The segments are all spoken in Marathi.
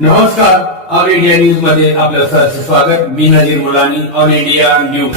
नमस्कार, ऑल इंडिया न्यूज मध्ये आपलं सहर्ष स्वागत. मी नजीर मुलानी, ऑल इंडिया न्यूज.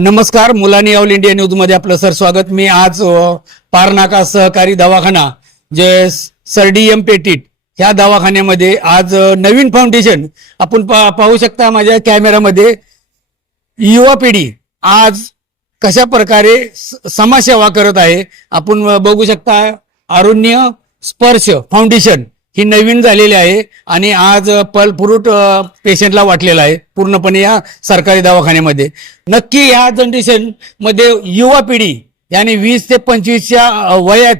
नमस्कार, मुलानी ऑल इंडिया न्यूज मध्ये आपलं सर स्वागत. मी आज पारनाका सहकारी दवाखाना जे सरडीएम पेटीट ह्या दवाखान्यामध्ये आज नवीन फाउंडेशन आपण पाहू शकता माझ्या कॅमेरामध्ये. युवा पिढी आज कशा प्रकारे समाजसेवा करत आहे आपण बघू शकता. अरुण्य स्पर्श फाउंडेशन ही नवीन झालेली आहे आणि आज फल फ्रूट पेशंटला वाटलेला आहे पूर्णपणे या सरकारी दवाखान्यामध्ये. नक्की या जनरेशन मध्ये युवा पिढी यानी 20 ते 25च्या वयात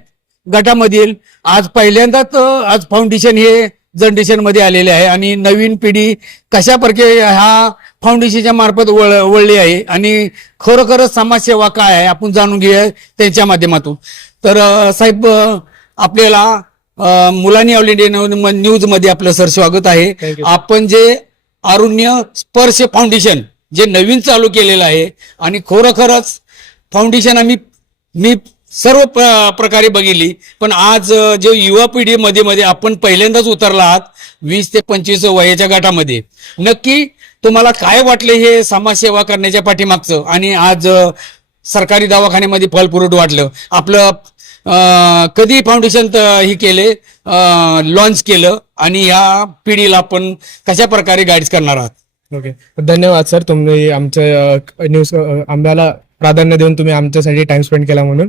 गटामधील आज पहिल्यांदाच आज फाउंडेशन हे जनरेशन मध्ये आलेले आहे आणि नवीन पिढी कशा प्रकारे ह्या फाउंडेशनच्या मार्फत वळली आहे आणि खरोखरच समाजसेवा काय आहे आपण जाणून घेऊया त्यांच्या माध्यमातून. तर साहेब आपल्याला मुलानी ऑल इंडिया न्यूज मध्ये आपलं सर स्वागत आहे. आपण जे अरुण्य स्पर्श फाउंडेशन जे नवीन चालू केलेलं आहे आणि खरोखरच फाउंडेशन मी सर्व प्रकारे बघितली, पण आज जे युवा पिढीमध्ये आपण पहिल्यांदाच उतरला आहात 20 ते 25 वयाच्या गटामध्ये. नक्की तुम्हाला काय वाटलं हे समाजसेवा करण्याच्या पाठीमागचं आणि आज सरकारी दवाखान्यामध्ये फल फ्रूट वाटलं आपलं कधी फाउंडेशन ही केले लॉन्च केलं आणि या पिढीला आपण कशा प्रकारे गाईड्स करणार आहात? ओके, धन्यवाद सर. तुम्ही आमच्या न्यूज आम्हाला प्राधान्य देऊन तुम्ही आमच्यासाठी टाइम स्पेंड केला म्हणून.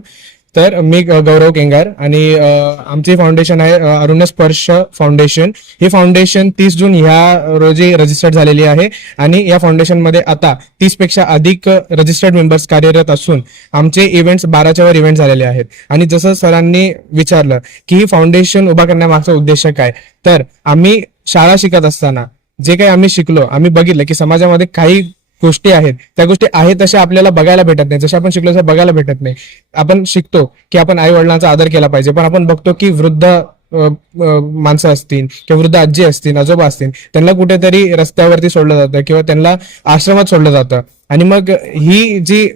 तर मी गौरव केंगार आणि आमची फाउंडेशन आहे अरुण्य स्पर्श फाउंडेशन. ही फाउंडेशन 30 जून ह्या रोजी रजिस्टर्ड झालेली आहे आणि या फाउंडेशन मध्ये आता 30 पेक्षा अधिक रजिस्टर्ड मेंबर्स कार्यरत असून आमचे इव्हेंट्स 12च्या वर इव्हेंट झालेले आहेत. आणि जसं सरांनी विचारलं की ही फाउंडेशन उभा करण्यामागचा उद्देश काय, तर आम्ही शाळा शिकत असताना जे काही आम्ही शिकलो, आम्ही बघितलं की समाजामध्ये काही गोष्टी आहेत, त्या गोष्टी आहेत तशा आपल्याला बघायला भेटत नाही. जसे आपण शिकलो तसं बघायला भेटत नाही. आपण शिकतो की आपण आई वडिलांचा आदर केला पाहिजे, पण आपण बघतो की वृद्ध माणसं असतील किंवा वृद्ध आजी असतील, आजोबा असतील, त्यांना कुठेतरी रस्त्यावरती सोडलं जातं किंवा त्यांना आश्रमात सोडलं जातं. आणि मग ही जी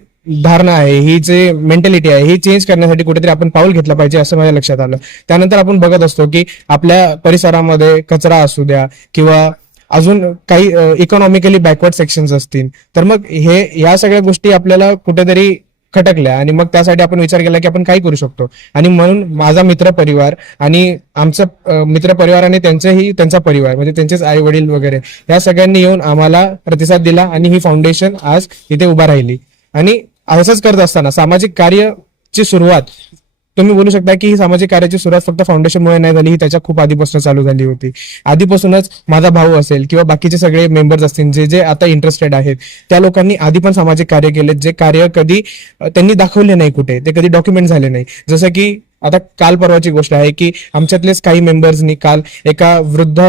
धारणा आहे, ही जी मेंटॅलिटी आहे, ही चेंज करण्यासाठी कुठेतरी आपण पाऊल घेतलं पाहिजे असं माझ्या लक्षात आलं. त्यानंतर आपण बघत असतो की आपल्या परिसरामध्ये कचरा असू द्या किंवा अजून काही इकॉनॉमिकली बॅकवर्ड सेक्शन्स असतील, तर मग ह्या सगळ्या गोष्टी आपल्याला कुठेतरी खटकल्या आणि मग त्यासाठी आपण विचार केला की आपण काय करू शकतो. आणि म्हणून माझा मित्रपरिवार आणि आमचा मित्रपरिवार आणि त्यांचा परिवार म्हणजे त्यांचेच आई वडील वगैरे या सगळ्यांनी येऊन आम्हाला प्रतिसाद दिला आणि ही फाउंडेशन आज इथे उभा राहिली. आणि असंच करत असताना सामाजिक कार्याची सुरुवात तुम्ही बोलू शकता की ही सामाजिक कार्याची सुरुवात फक्त फाउंडेशनमुळे नाही झाली, ही त्याच्या खूप आधीपासून चालू झाली होती. आधीपासूनच माझा भाऊ असेल किंवा बाकीचे सगळे मेंबर्स असतील जे जे आता इंटरेस्टेड आहेत, त्या लोकांनी आधी पण सामाजिक कार्य केले, जे कार्य कधी त्यांनी दाखवले नाही कुठे, ते कधी डॉक्युमेंट झाले नाही. जसं की आता काल परवाची गोष्ट आहे की आमच्यातलेच काही मेंबर्सनी काल एका वृद्ध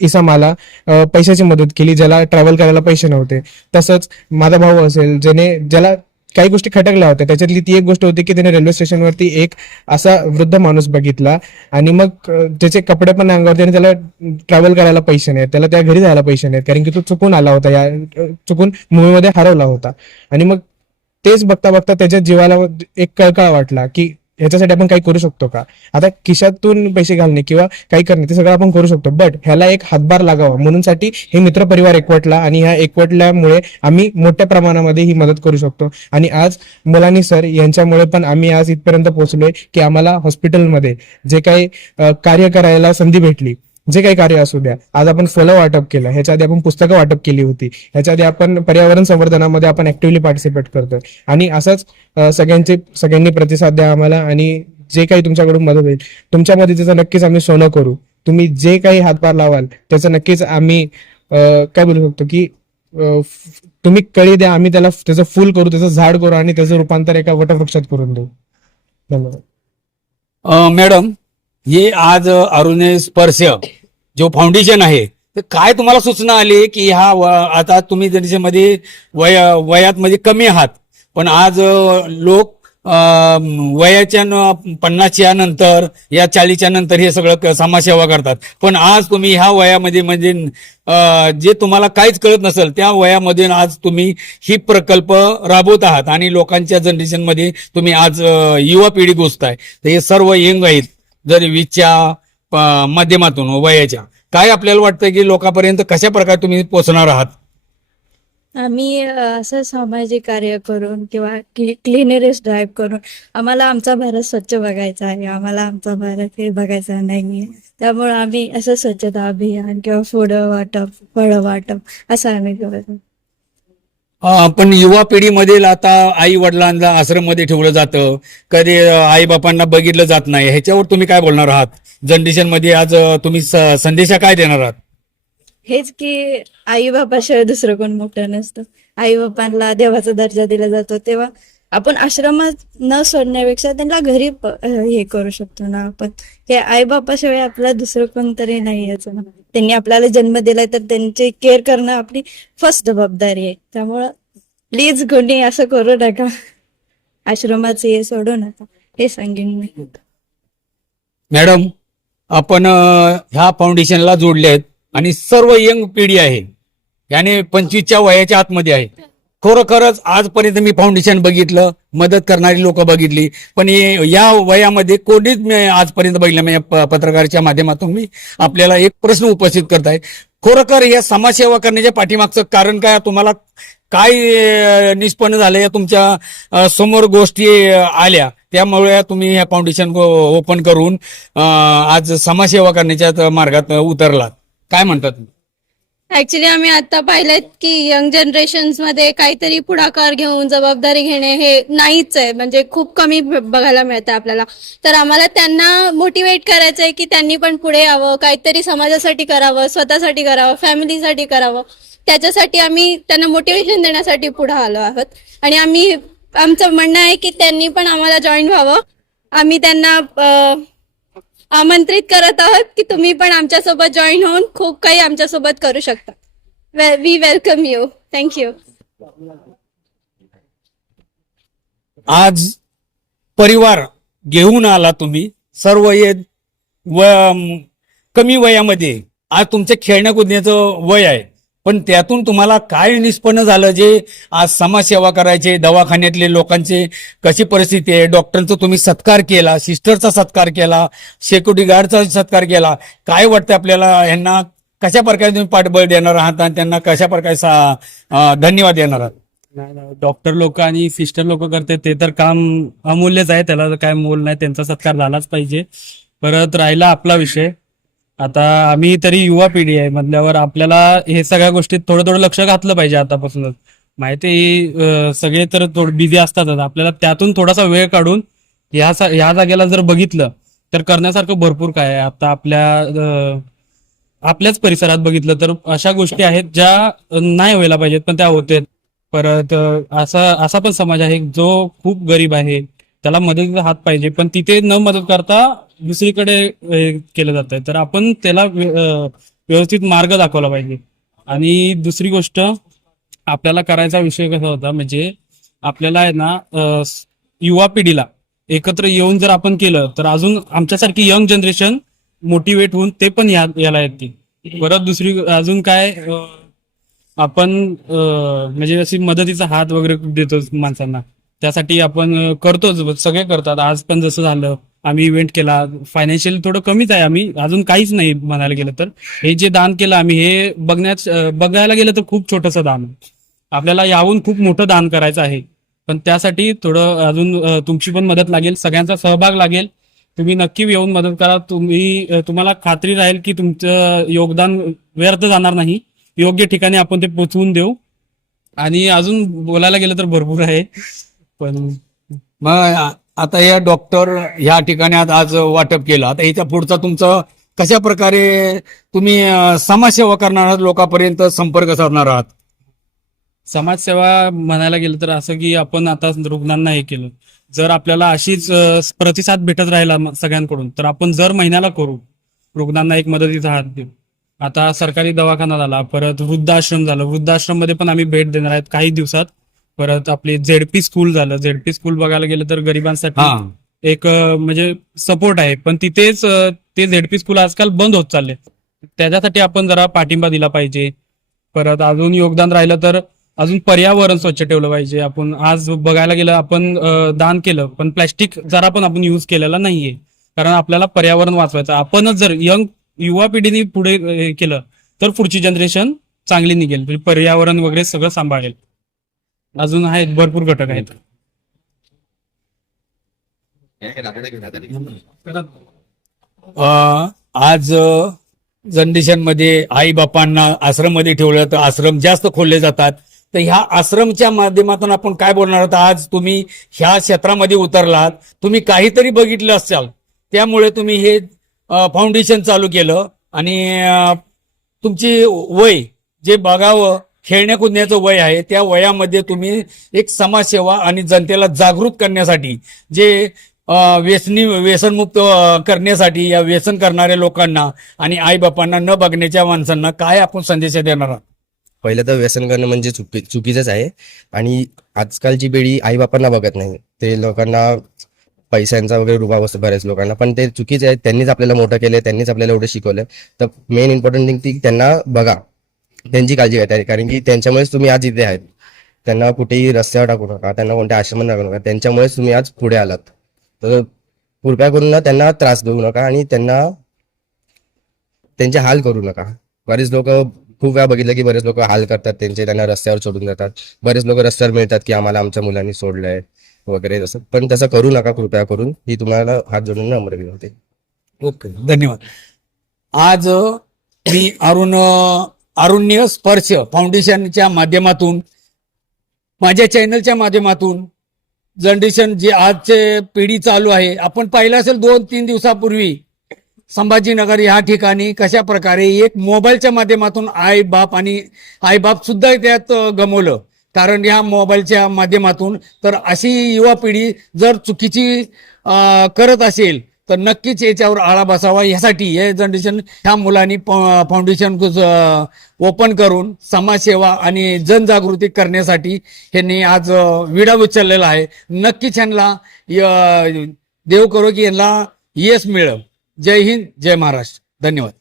इसमाला पैशाची मदत केली ज्याला ट्रॅव्हल करायला पैसे नव्हते. तसंच माझा भाऊ असेल ज्याला काही गोष्टी खटकल्या होत्या, त्याच्यातली ती एक गोष्ट होती की त्याने रेल्वे स्टेशनवरती एक असा वृद्ध माणूस बघितला आणि मग त्याचे कपडे पण अंगावरती आणि त्याला ट्रॅव्हल करायला पैसे नाहीत, त्याला त्या घरी जायला पैसे नाहीत कारण की तो चुकून आला होता, चुकून मूवीमध्ये हरवला होता. आणि मग तेच बघता बघता त्याच्या जीवाला एक कळकळा वाटला की ह्याच्यासाठी आपण काही करू शकतो का. आता खिशातून पैसे घालणे किंवा काही करणे ते सगळं आपण करू शकतो, बट ह्याला एक हातभार लागावा म्हणून साठी हे मित्रपरिवार एकवटला आणि ह्या एकवटल्यामुळे आम्ही मोठ्या प्रमाणामध्ये ही मदत करू शकतो. आणि आज मुलानी सर यांच्यामुळे पण आम्ही आज इथपर्यंत पोहोचलोय की आम्हाला हॉस्पिटलमध्ये जे काही कार्य करायला संधी भेटली, जे काही कार्य असू द्या, आज आपण फलं वाटप केलं, ह्याच्या आधी आपण पुस्तकं वाटप केली होती, ह्याच्या आधी आपण पर्यावरण संवर्धनामध्ये आपण ऍक्टिव्हली पार्टिसिपेट करतोय. आणि असंच सगळ्यांनी प्रतिसाद द्या आम्हाला आणि जे काही तुमच्याकडून मदत होईल तुमच्या मदतीचं नक्कीच आम्ही सोनं करू. तुम्ही जे काही हातभार लावाल त्याचं नक्कीच आम्ही काय बोलू शकतो की तुम्ही कळी द्या, आम्ही त्याचं फुल करू, त्याचं झाड करू आणि त्याचं रूपांतर एका वटवृक्षात करून देऊ. धन्यवाद. मॅडम, हे आज अरुण्य स्पर्श जो फाउंडेशन आहे तर काय तुम्हाला सूचना आली की आता तुम्ही त्याच्यामध्ये वयात म्हणजे कमी आहात, पण आज लोक वयाच्या 50च्या नंतर या 40च्या नंतर हे सगळं समाजसेवा करतात, पण आज तुम्ही ह्या वयामध्ये म्हणजे जे तुम्हाला काहीच कळत नसेल त्या वयामध्ये आज तुम्ही ही प्रकल्प राबवत आहात आणि लोकांच्या जनरेशन मध्ये तुम्ही आज युवा पिढी घुसताय. तर हे सर्व यंग आहेत जर 20च्या माध्यमातून वयाच्या, काय आपल्याला वाटतं की लोकांपर्यंत कशा प्रकारे तुम्ही पोहोचणार आहात? आम्ही असं सामाजिक कार्य करून किंवा क्लिननेस ड्राईव्ह करून आम्हाला आमचा भारत स्वच्छ बघायचा आहे. आम्हाला आमचा भारत हे बघायचा नाहीये. त्यामुळे आम्ही असं स्वच्छता अभियान किंवा फळं वाटप असं आम्ही करतो. पण युवा पिढीमधील आता आई वडिलांना आश्रममध्ये ठेवलं जातं, कधी आई बापांना बघितलं जात नाही. ह्याच्यावर तुम्ही काय बोलणार आहात? जनरेशन मध्ये आज तुम्ही संदेशा काय देणार आहात? हेच की आई बापाशिवाय दुसरं कोण मोठं नसतं. आई बापांना देवाचा दर्जा दिला जातो, तेव्हा आपण आश्रमात न सोडण्यापेक्षा त्यांना घरी हे करू शकतो ना आपण. हे आई बापाशिवाय आपला दुसरं कोणतरी नाही याचं. त्यांनी आपल्याला जन्म दिलाय तर त्यांची केअर करणं आपली फर्स्ट जबाबदारी आहे. त्यामुळं प्लीज कोणी असं करू नका, आश्रमाचं हे सोडू नका, हे सांगेन मी. मॅडम, आपण ह्या फाउंडेशनला जोडले आहेत आणि सर्व यंग पिढी आहे, याने 25च्या वयाच्या आतमध्ये आहे. खरोखरच आजपर्यंत मी फाउंडेशन बघितलं, मदत करणारी लोक बघितली, पण या वयामध्ये कोणीच मी आजपर्यंत बघितलं नाही. पत्रकाराच्या माध्यमातून मी आपल्याला एक प्रश्न उपस्थित करत आहे. खरोखर या समाजसेवा करण्याच्या पाठीमागचं कारण काय? तुम्हाला काय निष्पन्न झालं? या तुमच्या समोर गोष्टी आल्या त्यामुळे तुम्ही हे फाउंडेशन ओपन करून आज समाजसेवा करण्याच्या मार्गात उतरलात. काय म्हणतात? ऍक्च्युली आम्ही आता पाहिलेत की यंग जनरेशन्स मध्ये काहीतरी पुढाकार घेऊन जबाबदारी घेणे हे नाहीच आहे, म्हणजे खूप कमी बघायला मिळतं आपल्याला. तर आम्हाला त्यांना मोटिवेट करायचं आहे की त्यांनी पण पुढे यावं, काहीतरी समाजासाठी करावं, स्वतःसाठी करावं, फॅमिलीसाठी करावं. त्याच्यासाठी आम्ही त्यांना मोटिवेशन देण्यासाठी पुढे आलो आहोत. आणि आमचं म्हणणं आहे की त्यांनी पण आम्हाला जॉईन व्हावं. आम्ही त्यांना आमंत्रित करत आहोत की तुम्ही पण आमच्यासोबत जॉईन होऊन खूप काही आमच्यासोबत करू शकता. We welcome you. थँक्यू. आज परिवार घेऊन आला तुम्ही सर्व कमी वयामध्ये. आज तुमचं खेळण्या कुदण्याचं वय आहे, पण त्यातून तुम्हाला काय निष्पन्न झालं जे आज समाजसेवा करायचे, दवाखान्यातले लोकांचे कशी परिस्थिती आहे, डॉक्टरांचा तुम्ही सत्कार केला, सिस्टरचा सत्कार केला, सिक्युरिटी गार्डचा सत्कार केला. काय वाटतं आपल्याला? यांना कशा प्रकारे तुम्ही पाठबळ देणार आहात आणि त्यांना कशा प्रकारे धन्यवाद देणार आहात? डॉक्टर लोक आणि सिस्टर लोक करते ते तर काम अमूल्यच आहे, त्याला काय मोल नाही, त्यांचा सत्कार झालाच पाहिजे. परत राहिला आपला विषय, आता आम्ही तरी युवा पिढी आहे म्हटल्यावर आपल्याला हे सगळ्या गोष्टीत थोडं थोडं लक्ष घातलं पाहिजे आतापासूनच. माहिती सगळे तर थोडं बिझी असतातच, आपल्याला त्यातून थोडासा वेळ काढून ह्या जागेला जर बघितलं तर करण्यासारखं भरपूर काय आहे. आता आपल्याच परिसरात बघितलं तर अशा गोष्टी आहेत ज्या नाही व्हायला पाहिजेत पण त्या होते. परत असा पण समाज आहे जो खूप गरीब आहे, त्याला मदतीचा हात पाहिजे, पण तिथे न मदत करता दुसरीकडे केलं जात आहे. तर आपण त्याला व्यवस्थित मार्ग दाखवला पाहिजे. आणि दुसरी गोष्ट आपल्याला करायचा विषय कसा होता, म्हणजे आपल्याला आहे ना युवा पिढीला एकत्र येऊन जर आपण केलं तर अजून आमच्यासारखी यंग जनरेशन मोटिवेट होऊन ते पण याला येतील. परत दुसरी अजून काय आपण म्हणजे अशी मदतीचा हात वगैरे देतो माणसांना, त्यासाठी आपण करतोच, सगळे करतात. आज पण जसं झालं आम्ही इव्हेंट केला, फायनान्शियल थोडं कमीच आहे, आम्ही अजून काहीच नाही म्हणायला गेलं तर. हे जे दान केलं आम्ही हे बघायला गेलं तर खूप छोटंसं दान आहे. आपल्याला याहून खूप मोठं दान करायचं आहे, पण त्यासाठी थोडं अजून तुमची पण मदत लागेल, सगळ्यांचा सहभाग लागेल. तुम्ही नक्की येऊन मदत करा. तुम्हाला खात्री राहील की तुमचं योगदान व्यर्थ जाणार नाही. योग्य ठिकाणी आपण ते पोचवून देऊ. आणि अजून बोलायला गेलं तर भरपूर आहे, पण मग आता या डॉक्टर ह्या ठिकाणी आज वाटप केलं, आता याच्या पुढचा तुमचं कशा प्रकारे तुम्ही समाजसेवा करणार आहात, लोकांपर्यंत संपर्क साधणार आहात? समाजसेवा म्हणायला गेलं तर असं की आपण आता रुग्णांना हे केलं, जर आपल्याला अशीच प्रतिसाद भेटत राहिला सगळ्यांकडून तर आपण जर महिन्याला करू, रुग्णांना एक मदतीचा हात देऊ. आता सरकारी दवाखाना झाला, परत वृद्धाश्रम झालं, वृद्धाश्रम मध्ये पण आम्ही भेट देणार आहेत काही दिवसात. परत आपले झेडपी स्कूल झालं, झेडपी स्कूल बघायला गेलं तर गरिबांसाठी एक म्हणजे सपोर्ट आहे, पण तिथेच ते झेडपी स्कूल आजकाल बंद होत चालले. त्याच्यासाठी आपण जरा पाठिंबा दिला पाहिजे. परत अजून योगदान राहिलं तर अजून पर्यावरण स्वच्छ ठेवलं पाहिजे. आपण आज बघायला गेलं आपण दान केलं, पण प्लॅस्टिक जरा पण आपण युज केलेला नाहीये, कारण आपल्याला पर्यावरण वाचवायचं. आपणच जर यंग युवा पिढीने पुढे केलं तर पुढची जनरेशन चांगली निघेल, म्हणजे पर्यावरण वगैरे सगळं सांभाळेल. अजून आहेत भरपूर घटक आहेत. आज जनरेशन मध्ये आई बापांना आश्रम मध्ये ठेवलं तर आश्रम जास्त खोलले जातात. तर ह्या आश्रमच्या माध्यमातून आपण काय बोलणार आहोत? आज तुम्ही ह्या क्षेत्रामध्ये उतरलात, तुम्ही काहीतरी बघितलं असाल, त्यामुळे तुम्ही हे फाउंडेशन चालू केलं. आणि तुमची वय जे बघावं खेळण्या कुदण्याचं वय आहे, त्या वयामध्ये तुम्ही एक समाजसेवा आणि जनतेला जागृत करण्यासाठी जे व्यसनमुक्त करण्यासाठी या व्यसन करणाऱ्या लोकांना आणि आईबापांना न बघण्याच्या माणसांना काय आपण संदेश देणार आहात? पहिलं तर व्यसन करणं म्हणजे चुकीचंच आहे. आणि आजकालची पिढी आईबापांना बघत नाही, ते लोकांना पैशांचा वगैरे रुबाब असतो बऱ्याच लोकांना, पण ते चुकीचे आहे. त्यांनीच आपल्याला मोठं केलंय, त्यांनीच आपल्याला एवढं शिकवलंय. तर मेन इम्पॉर्टंट थिंग ती त्यांना बघा, त्यांची काळजी घेता, कारण की त्यांच्यामुळेच तुम्ही आज इथे आहेत. त्यांना कुठेही रस्त्यावर टाकू नका, त्यांना कोणत्या आश्रमात टाकू नका, त्यांच्यामुळेच तुम्ही आज पुढे आलात. तर कृपया करून ना त्यांना त्रास देऊ नका आणि त्यांचे हाल करू नका. बरेच लोक खूप वेळा बघितलं की बरेच लोक हाल करतात त्यांचे, त्यांना रस्त्यावर सोडून जातात. बरेच लोक रस्त्यावर मिळतात की आम्हाला आमच्या मुलांनी सोडलंय वगैरे तसं, पण तसं करू नका कृपया करून. ही तुम्हाला हात जोडून नम्र विनंती. ओके, धन्यवाद. आज मी अरुण्य स्पर्श फाउंडेशनच्या माध्यमातून, माझ्या चॅनलच्या माध्यमातून जनरेशन जे आजचे पिढी चालू आहे, आपण पाहिलं असेल 2-3 दिवसापूर्वी संभाजीनगर या ठिकाणी कशा प्रकारे एक मोबाईलच्या माध्यमातून आई बाप सुद्धा त्यात गमवलं. कारण या मोबाईलच्या माध्यमातून तर अशी युवा पिढी जर चुकीची करत असेल तर नक्कीच याच्यावर आळा बसावा. यासाठी हे जनरेशन ह्या मुलांनी फाउंडेशन ओपन करून समाजसेवा आणि जनजागृती करण्यासाठी ह्यांनी आज विडा उचललेला आहे. नक्कीच ह्यांना देव करो की यांना यश मिळव. जय हिंद, जय महाराष्ट्र. धन्यवाद.